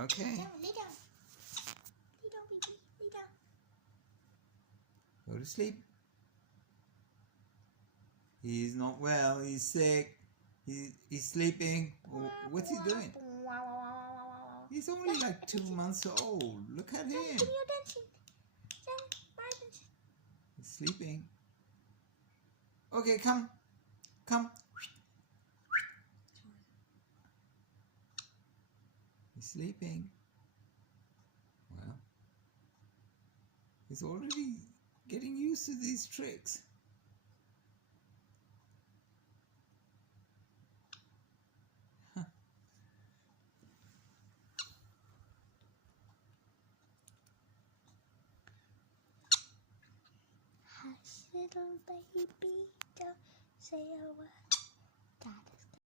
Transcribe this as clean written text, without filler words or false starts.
Okay. Lay down. Lay down. Lay down, baby. Lay down. Go to sleep. He's not well. He's sick. He's sleeping. Oh, what's he doing? He's only like 2 months old. Look at him. Give me your attention. My attention. He's sleeping. Okay, come. Come. He's sleeping. Well, he's already getting used to these tricks. Hush, little baby, don't say a word.